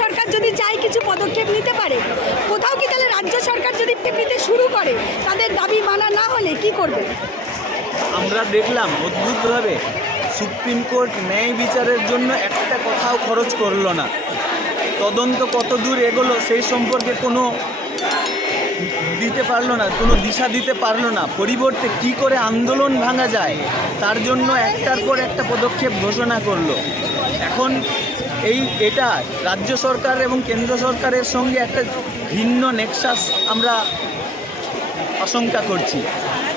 সরকার যদি চায় কিছু পদক্ষেপ নিতে পারে, কোথাও কি তাহলে রাজ্য সরকার যদি নিতে শুরু করে তাদের দাবি মানা না হলে কি করবে? আমরা দেখলাম অদ্ভুতভাবে সুপ্রিম কোর্ট ন্যায় বিচারের জন্য একটা কথাও খরচ করলো না। তদন্ত কত দূর এগোলো সেই সম্পর্কে কোনো দিতে পারলো না, কোনো দিশা দিতে পারলো না। পরিবর্তে কি করে আন্দোলন ভাঙা যায় তার জন্য একটার পর একটা পদক্ষেপ ঘোষণা করলো। এখন এটা রাজ্য সরকার এবং কেন্দ্র সরকারের সঙ্গে একটা ভিন্ন নেক্সাস আমরা আশঙ্কা করছি,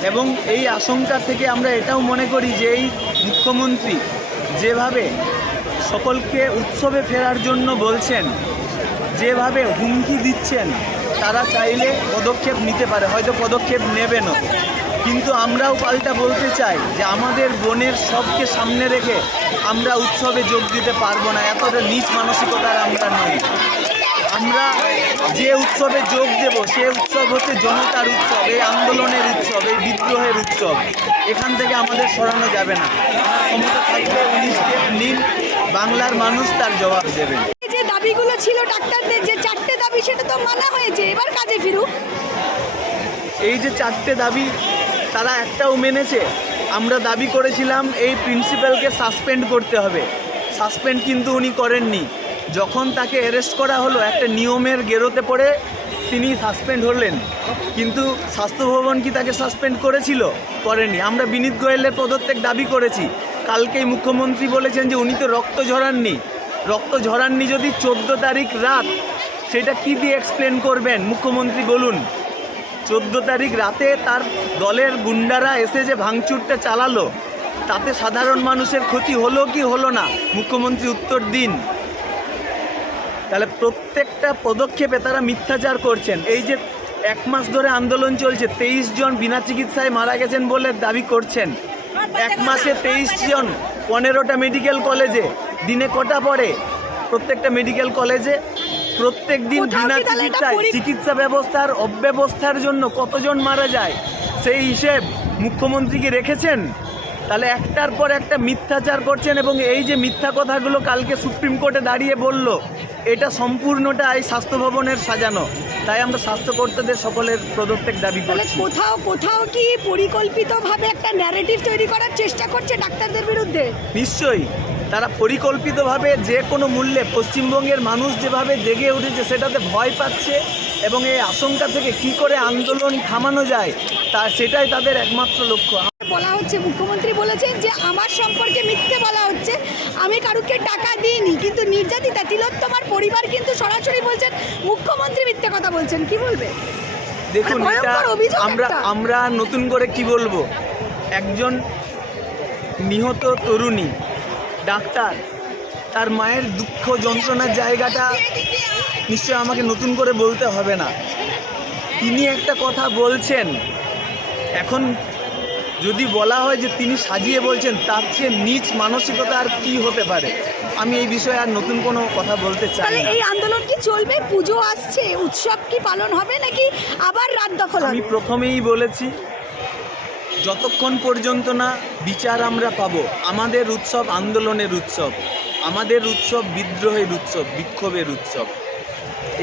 এবং এই আশঙ্কা থেকে আমরা এটাও মনে করি যে এই মুখ্যমন্ত্রী যেভাবে সকলকে উৎসবে ফেরার জন্য বলছেন, যেভাবে হুমকি দিচ্ছেন, তারা চাইলে পদক্ষেপ নিতে পারে, হয়তো পদক্ষেপ নেবেনও। কিন্তু আমরাও পাল্টা বলতে চাই যে আমাদের বোনের সবকে সামনে রেখে আমরা উৎসবে যোগ দিতে পারবো না, এতটা নীচ মানসিকতার আমরা নই। আমরা যে উৎসবে যোগ দেব সে উৎসব হচ্ছে জনতার উৎসব, এই আন্দোলনের উৎসব, এই বিদ্রোহের উৎসব। এখান থেকে আমাদের সরানো যাবে না। ক্ষমতা থাকলে 19 স্টেপ নিন, বাংলার মানুষ তার জবাব দেবেন। যে দাবিগুলো ছিল ডাক্তারদের, যে 4টে দাবি, সেটা তো মানা হয়েছে, এবার কাজে ফিরুক। এই যে 4টে দাবি তারা একটাও মেনেছে। আমরা দাবি করেছিলাম এই প্রিন্সিপালকে সাসপেন্ড করতে হবে, সাসপেন্ড কিন্তু উনি করেননি। যখন তাকে অ্যারেস্ট করা হলো একটা নিয়মের গেরোতে পড়ে তিনি সাসপেন্ড হলেন, কিন্তু স্বাস্থ্য ভবন কি তাকে সাসপেন্ড করেছিল? করেনি। আমরা বিনীত গোয়েলের পদত্যাগ দাবি করেছি। কালকেই মুখ্যমন্ত্রী বলেছেন যে উনি তো রক্ত ঝরাননি যদি 14 তারিখ রাত, সেটা কি দিয়ে এক্সপ্লেন করবেন মুখ্যমন্ত্রী বলুন? 14 তারিখ রাতে তার দলের গুন্ডারা এসে যে ভাঙচুরটা চালালো, তাতে সাধারণ মানুষের ক্ষতি হলো কি হলো না? মুখ্যমন্ত্রী উত্তর দিন। তাহলে প্রত্যেকটা পদক্ষেপে তারা মিথ্যাচার করছেন। এই যে 1 মাস ধরে আন্দোলন চলছে, 23 জন বিনা চিকিৎসায় মারা গেছেন বলে দাবি করছেন। 1 মাসে 23 জন, 15টা মেডিকেল কলেজে, দিনে কটা পড়ে প্রত্যেকটা মেডিকেল কলেজে? প্রত্যেক দিন বিনা চিকিৎসায়, চিকিৎসা ব্যবস্থার অব্যবস্থার জন্য কতজন মারা যায় সেই হিসেব মুখ্যমন্ত্রীকে রেখেছেন? তাহলে একটার পর একটা মিথ্যাচার করছেন, এবং এই যে মিথ্যা কথাগুলো কালকে সুপ্রিম কোর্টে দাঁড়িয়ে বলল, এটা সম্পূর্ণটা এই স্বাস্থ্য ভবনের সাজানো। তাই আমরা স্বাস্থ্যকর্তাদের সকলের পদত্যাগ দাবি করছি। কোথাও কি পরিকল্পিতভাবে একটা ন্যারেটিভ তৈরি করার চেষ্টা করছে ডাক্তারদের বিরুদ্ধে? নিশ্চয়ই তারা পরিকল্পিতভাবে যে কোনো মূল্যে, পশ্চিমবঙ্গের মানুষ যেভাবে জেগে উঠেছে সেটাতে ভয় পাচ্ছে, এবং এই আশঙ্কা থেকে কি করে আন্দোলন থামানো যায় সেটাই তাদের একমাত্র লক্ষ্য। বলা হচ্ছে, মুখ্যমন্ত্রী বলেছেন যে আমার সম্পর্কে মিথ্যে বলা হচ্ছে, আমি কারুকে টাকা দিইনি, কিন্তু নির্যাতিতা তিলোত্তমার পরিবার কিন্তু সরাসরি বলছেন মুখ্যমন্ত্রী মিথ্যে কথা বলছেন। কি বলবে? দেখুন, এটা আমরা নতুন করে কি বলবো? একজন নিহত তরুণী ডাক্তার, তার মায়ের দুঃখ যন্ত্রণার জায়গাটা নিশ্চয় আমাকে নতুন করে বলতে হবে না। তিনি একটা কথা বলছেন, এখন যদি বলা হয় যে তিনি সাজিয়ে বলছেন, তার চেয়ে নীচ মানসিকতা আর কি হতে পারে? আমি এই বিষয়ে আর নতুন কোনো কথা বলতে চাই না। এই আন্দোলন কি চলবে? পুজো আসছে, উৎসব কি পালন হবে, নাকি আবার রাত দখল? আমি প্রথমেই বলেছি, যতক্ষণ পর্যন্ত না বিচার আমরা পাবো, আমাদের উৎসব আন্দোলনের উৎসব, আমাদের উৎসব বিদ্রোহের উৎসব, বিক্ষোভের উৎসব।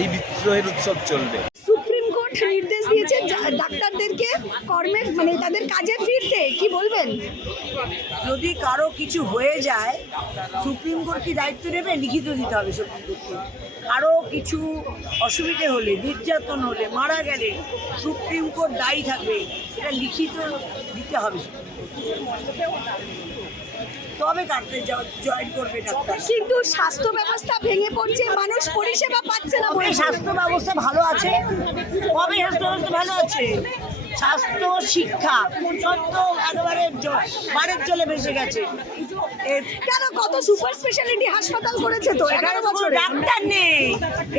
এই বিদ্রোহের উৎসব চলবে। সুপ্রিম কোর্ট নির্দেশ দিয়েছে ডাক্তারদেরকে কর্মে, মানে তাদের কাজে ফিরতে। কি বলবেন? যদি কারো কিছু হয়ে যায়, সুপ্রিম কোর্ট কি দায়িত্ব নেবে? লিখিত দিতে হবে সুপ্রিম কোর্টকে। কারো কিছু অসুবিধে হলে, নির্যাতন হলে, মারা গেলে সুপ্রিম কোর্ট দায়ী থাকবে, এটা লিখিত দিতে হবে। তবে কাটতে জয়েন করবে ডাক্তার। কিন্তু স্বাস্থ্য ব্যবস্থা ভেঙে পড়ছে, মানুষ পরিষেবা পাচ্ছে না। স্বাস্থ্য ব্যবস্থা ভালো আছে? কবে স্বাস্থ্য ব্যবস্থা ভালো আছে? স্বাস্থ্য শিক্ষা যত একেবারে বাড়ির জলে ভেসে গেছে। কেন? কত সুপার স্পেশালিটি হাসপাতাল করেছে তো, এখানে তো কোনো ডাক্তার নেই।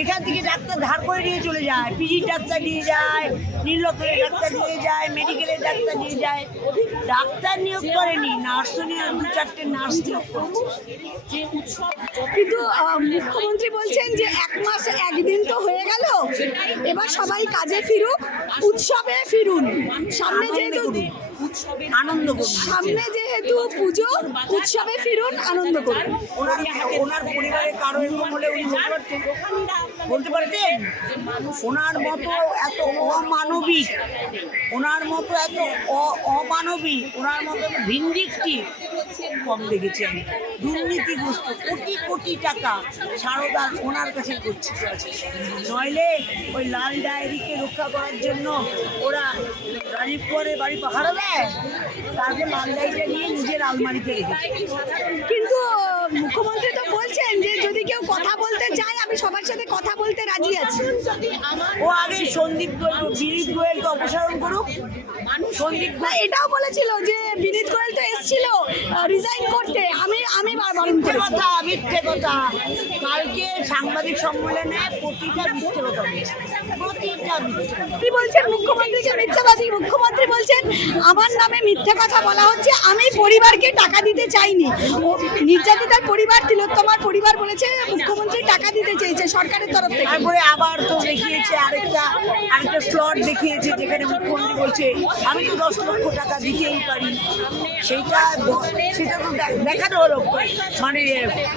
এখান থেকে ডাক্তার ধার করে নিয়ে চলে যায়, পিজি ডাক্তার নিয়ে যায়, নীলরতনের ডাক্তার নিয়ে যায়, মেডিকেলের ডাক্তার নিয়ে যায়। ডাক্তার নিয়োগ করেনি, নার্সও নিয়ে 2-4টে নার্স নিয়োগ করেছে। কিন্তু মুখ্যমন্ত্রী বলছেন যে 1 মাস 1 দিন তো হয়ে গেল, এবার সবাই কাজে ফিরুক, উৎসবে ফিরুন। সামনে যেহেতু আনন্দ করুন। সামনে যেহেতু পুজো, উৎসবে ফিরুন, আনন্দ করুন। ওনার পরিবারে কারো এরকম হলে উনি বলতে পারতেন? ওনার মতো এত অমানবিক, ওনার মতো এত অমানবিক, ওনার মতো ভিন্ডিকটিভ কম দেখেছি আমি। দুর্নীতিগ্রস্ত কোটি কোটি টাকা সারদা ওনার কাছে করছে, নইলে ওই লাল ডায়েরিকে রক্ষা করার জন্য ওরা রাজীব কুমারের বাড়ি পাহারা দেয়, তারপর লাল ডায়েরিটা নিয়ে নিজের আলমারিতে রেখেছে। কিন্তু মুখ্যমন্ত্রী তো বলছেন যে যদি কেউ কথা বলতে চায় আমি সবার সাথে কথা বলতে রাজি আছি। ও আগে সন্দীপ গোয়েল, বিনীত গোয়েলকে অপসারণ করুক। সন্দীপ না, এটাও বলেছিল যে বিনীত গোয়েল তো এসেছিল রিজাইন করতে, আমি বারণ মিথ্যে করেছি। কথা, মিথ্যে কথা। কালকে সাংবাদিক সম্মেলনে প্রতিটা মিথ্যে কথা বলেছে, প্রতিটা মিথ্যে কথা। কি বলছেন মুখ্যমন্ত্রীকে মিথ্যাবাদী? মুখ্যমন্ত্রী বলছেন আমার নামে মিথ্যা কথা বলা হচ্ছে, আমি পরিবারকে টাকা দিতে চাইনি। নির্যাতিতার পরিবার, তিলোত্তমার পরিবার বলেছে মুখ্যমন্ত্রী টাকা দিতে চেয়েছে সরকারের তরফ থেকে। তারপরে আবার তো দেখিয়েছে আরেকটা স্লট দেখিয়েছে যেখানে মুখ্যমন্ত্রী বলছে আমি তো 10 লক্ষ টাকা দিতেই পারি। সেটা তো দেখানো হলো মানে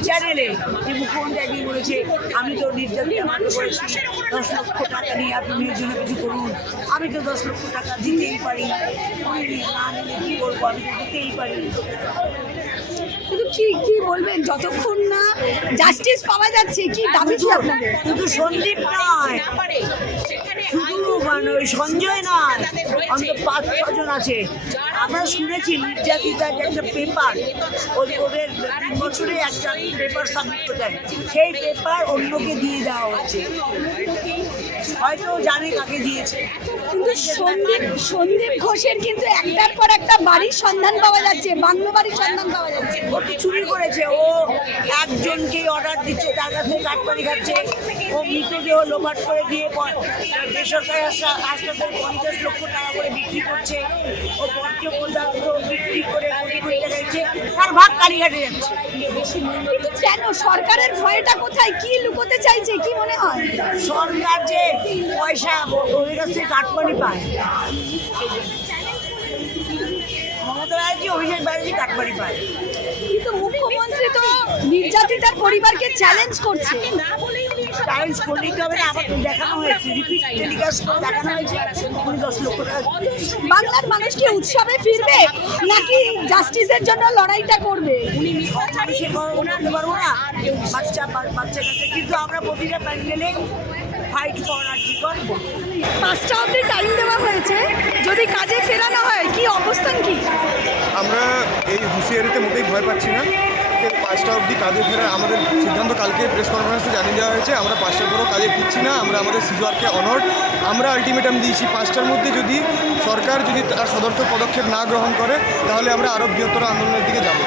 চ্যানেলে, যে মুখ্যমন্ত্রী একদিন বলেছে আমি তো নির্যাতিত মানুষ করেছি, 10 লক্ষ টাকা নিয়ে আপনি মেয়ের জন্য কিছু করুন, আমি তো 10 লক্ষ টাকা দিতেই পারি, না নিলে কী করবো, আমি তো দিতেই পারি। কিন্তু কি বলবেন যতক্ষণ না জাস্টিস পাওয়া যাচ্ছে? কি দাবি কি আপনাদের? শুধু সন্দীপ নয়, শুধু মানে ওই সঞ্জয় নয়, অন্তত 5-6 জন আছে। আমরা শুনেছি নির্যাতিতার একটা পেপার, ওদের 3 বছরে একটা পেপার সাবমিট করতে হয়, সেই পেপার অন্যকে দিয়ে দেওয়া হচ্ছে, হয়তো জানে কাকে দিয়েছে। কিন্তু সন্দীপ ঘোষের কিন্তু একটার পর একটা বাড়ির সন্ধান পাওয়া যাচ্ছে, বাংলো বাড়ির সন্ধান পাওয়া যাচ্ছে। ও তো চুরি করেছে, ও একজনকে অর্ডার দিচ্ছে, তার কাছে কাটপানি খাচ্ছে, ও মৃতদেহ লোপাট করে দিয়ে বেসরকারি হাসপাতালে 50 লক্ষ টাকা করে বিক্রি করছে, ও বর্জ্য পদার্থ বিক্রি করে কোটি কোটি টাকা দিচ্ছে, তার ভাগ কালীঘাটে যাচ্ছে। কিন্তু কেন? সরকারের ভয়টা কোথায়? কি লুকোতে চাইছে কি মনে হয়? সরকার যে পয়সা ওদের কাছ থেকে কাটপানি পায়, মমতা ব্যানার্জি, অভিষেক ব্যানার্জি কাটপানি পায়। কিন্তু মুখ্যমন্ত্রী তো নির্যাতিতার পরিবারকে চ্যালেঞ্জ করছে। চ্যালেঞ্জ করলেই তো হবে না, আবার দেখানো হয়েছে, রিপিট টেলিকাস্ট করে দেখানো হয়েছে উনি 10 লক্ষ টাকা। বাংলার মানুষ কি উৎসবে ফিরবে নাকি জাস্টিসের জন্য লড়াইটা করবে? সব মানুষের বলতে পারবো না, বাচ্চা কাছে, কিন্তু আমরা প্রতিটা প্যান্ডেলে ফাইট করার কি করবো। 5টা অবধি টাইম দেওয়া হয়েছে, যদি কাজে ফেরানো হয় কি অবস্থান কি? আমরা এই হুঁশিয়ারিতে মোটেই ভয় পাচ্ছি না। 5টা অবধি কাজে ফেরার আমাদের সিদ্ধান্ত কালকে প্রেস কনফারেন্সে জানিয়ে দেওয়া হয়েছে। আমরা 5টার পরেও কাজে ফিরছি না। আমরা আমাদের সিজুয়ারকে অনর্ড, আমরা আলটিমেটাম দিয়েছি 5টার মধ্যে যদি সরকার তার সদর্থক পদক্ষেপ না গ্রহণ করে তাহলে আমরা আরও বৃহত্তর আন্দোলনের দিকে যাব।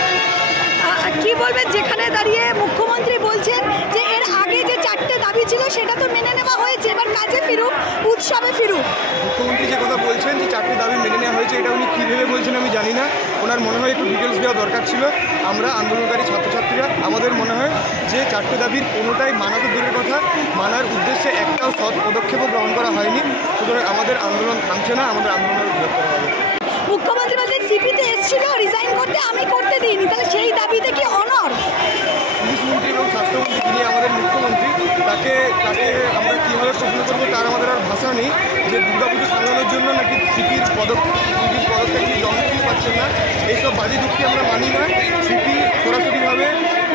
কি বলবেন যেখানে দাঁড়িয়ে মুখ্যমন্ত্রী বলছেন যে এর আগে যে 4টে দাবি ছিল সেটা তো মেনে নেওয়া হয়েছে, এবার কাজে ফিরুক, উৎসবে ফিরুক? মুখ্যমন্ত্রী যে কথা বলছেন যে 4টে দাবি মেনে নেওয়া হয়েছে, এটা উনি কী ভেবে বলছেন আমি জানি না। ওনার মনে হয় একটু ডিটেলস দেওয়া দরকার ছিল। আমরা আন্দোলনকারী ছাত্রছাত্রীরা আমাদের মনে হয় যে 4টে দাবির কোনোটাই মানা তো দূরের কথা, মানার উদ্দেশ্যে একটাও সৎ পদক্ষেপও গ্রহণ করা হয়নি। সুতরাং আমাদের আন্দোলন থামছে না, আমাদের আন্দোলনের বৃহত্তর হবে। মুখ্যমন্ত্রী বলছেন সিপিতে এসেছিল রিজাইন করতে, আমি করতে দিইনি, তাহলে সেই দাবিতে কি অনর? পুলিশ মন্ত্রী এবং স্বাস্থ্যমন্ত্রী যিনি আমাদের মুখ্যমন্ত্রী, তাকে আমরা কীভাবে প্রশ্ন করবো তার আমাদের আর ভাষা নেই। যে দুর্গাপুজো সামলানোর জন্য নাকি সিপির পদক্ষেপ তিনি গ্রহণ করতে পারছেন না, এইসব বাজে যুক্তি আমরা মানি না। সিপি সরাসরিভাবে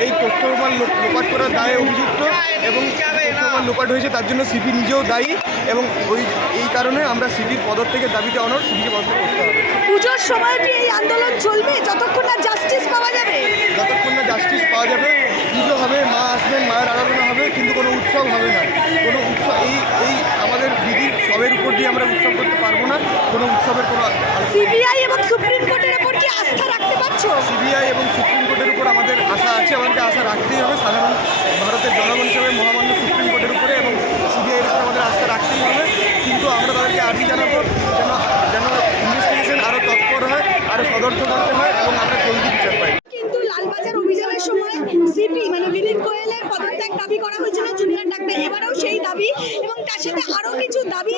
এই তথ্য প্রমাণ লোপাট করার দায়ে অভিযুক্ত এবং তথ্য প্রমাণ লোপাট হয়েছে তার জন্য সিপি নিজেও দায়ী, এবং এই কারণে আমরা সিপির পদত্যাগের দাবিতে অনড়, সিপিকে পদত্যাগ করতে হবে। পুজোর সময় কি এই আন্দোলন চলবে যতক্ষণ না জাস্টিস পাওয়া যাবে? যতক্ষণ না জাস্টিস পাওয়া যাবে, পুজো হবে, মা আসবেন, মায়ের আরাধনা হবে, কিন্তু কোনো উৎসব হবে না। কোনো উৎসব এই আমাদের বিধির সবের উপর দিয়ে আমরা উৎসব করতে পারবো না। কোনো উৎসবের কোনো সিবিআই এবং সুপ্রিম কোর্টের উপর কি আস্থা রাখতে পারছো? সিবিআই এবং সুপ্রিম কোর্টের উপর আমাদের আশা আছে, আমাদেরকে আশা রাখতেই হবে। সাধারণ ভারতের জনগণ হিসেবে মহামান্য সুপ্রিম কোর্টের উপরে এবং সিবিআইয়ের উপর আমাদের আস্থা রাখতেই হবে। কিন্তু আমরা তাদেরকে আর্জি জানাবো যেন ইনভেস্টিগেশন আরও তৎপর হয়, আরও সদর্থ করতে হয় এবং আমরা জলদি বিচার পাই। কিন্তু লালবাজার অভিযানের সময় সিপি মানে বিনীত গোয়েলের পদত্যাগ দাবি করা হয়েছিল জুনিয়র ডাক্তার, এবারেও সেই দাবি এবং তার সাথে আরও কিছু দাবি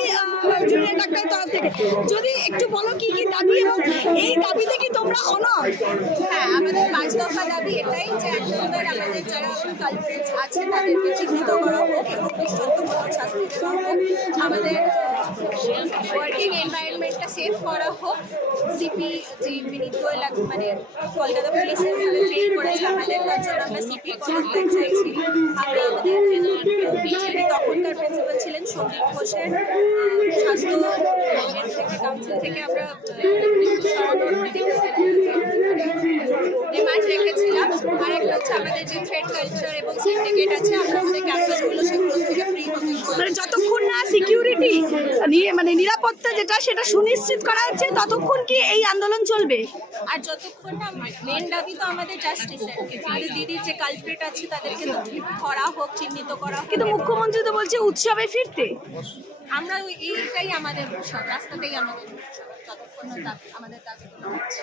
জুনিয়র ডাক্তারের তরফ থেকে। থেকে, যদি একটু বলো কি কি দাবি এবং এই দাবিতে কি তোমরা অনড়? হ্যাঁ, আমাদের 5 দফা দাবি এটাই যে এক নম্বর আমাদের যারা কালপ্রিটস আছে তাদেরকে চিহ্নিত করা হোক এবং দৃষ্টান্তমূলক শাস্তি দেওয়া হোক, আমাদের ওয়ার্কিং এনভায়রনমেন্টটা সেভ করা হোক। সিপি যে বিনীত গোয়েল মানে কলকাতা পুলিশের ট্রেন করেছে আমাদের, তার জন্য আমরা সিপি পদত্যাগ চাইছি। আমরা আমাদের বিজেপি তখনকার প্রিন্সিপাল ছিলেন সন্দীপ ঘোষের স্বাস্থ্য কাউন্সিল থেকে আমরা ডিমান্ড রেখেছিলাম। আরেকটা হচ্ছে আমাদের যে থ্রেড কালচার এবং সিন্ডিকেট আছে, আমরা আমাদের ক্যাম্পাসগুলো সেগুলো থেকে ফ্রি হতে মানে যতক্ষণ না সিকিউরিটি মানে নিরাপত্তা যেটা সেটা সুনিশ্চিত করা হচ্ছে ততক্ষণ কি এই আন্দোলন চলবে? আর যতক্ষণ না মেন দাবি তো আমাদের জাস্টিসের, আমাদের দিদির যে কালপ্রিট আছে তাদেরকে তো ধরা হোক, চিহ্নিত করা হোক। কিন্তু মুখ্যমন্ত্রী তো বলছে উৎসবে ফিরতে। আমরা এইটাই আমাদের উৎসব, রাস্তাতেই আমাদের উৎসব, যতক্ষণ না আমাদের দাবিগুলো হচ্ছে।